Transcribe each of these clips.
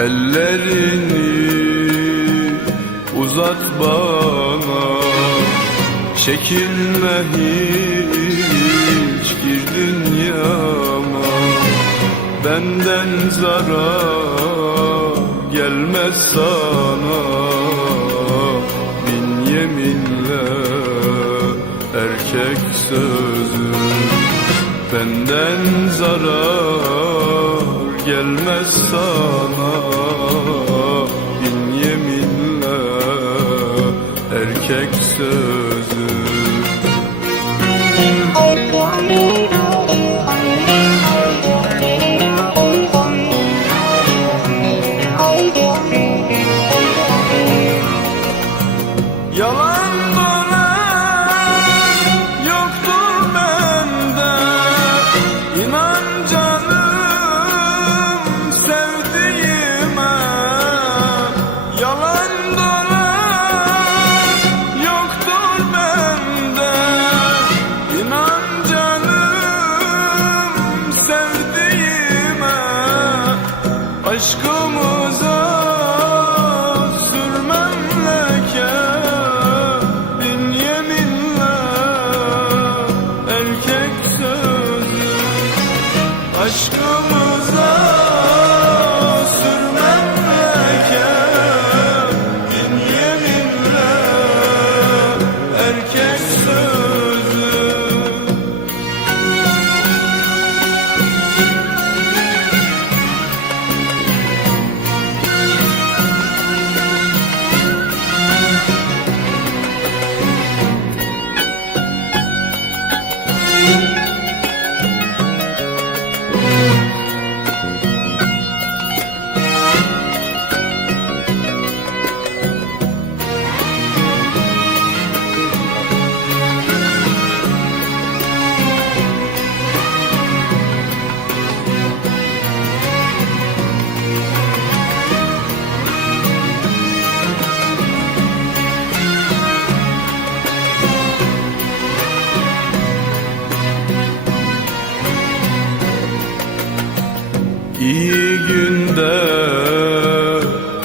Ellerini uzat bana. Çekinme hiç gir dünyama Benden zarar gelmez sana. Bin yeminle erkek sözü. Benden zarar gelmez sana. Bin yeminle erkek sözü İyi günde,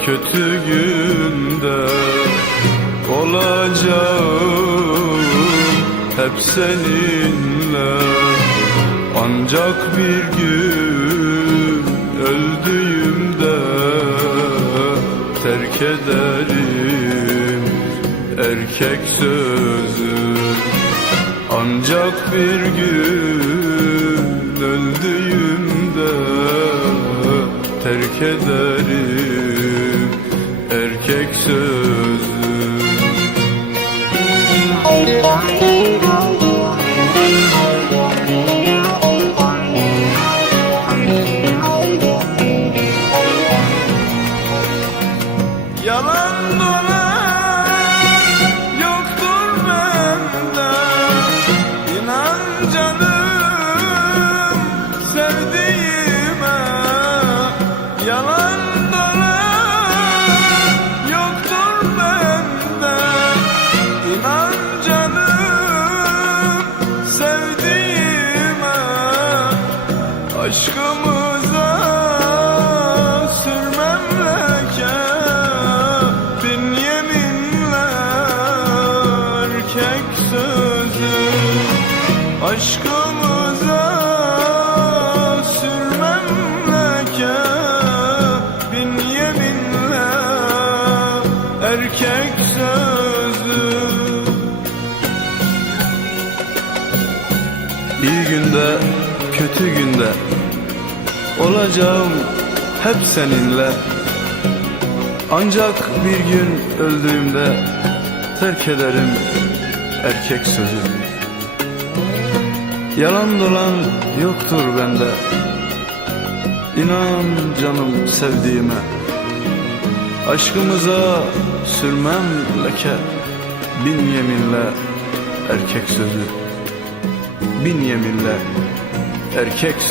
kötü günde olacağım hep seninle. Ancak bir gün öldüğümde terk ederim erkek sözü. Ancak bir gün terk ederim erkek sözü. Yalan dolan Aşkımıza sürmem Bin yeminle erkek sözü Aşkımıza sürmem Bin yeminle erkek sözü İyi günde, kötü günde Olacağım hep seninle. Ancak bir gün öldüğümde Terk ederim erkek sözü Yalan dolan yoktur bende. İnan canım sevdiğime. Aşkımıza sürmem leke. Bin yeminle erkek sözü. Bin yeminle erkek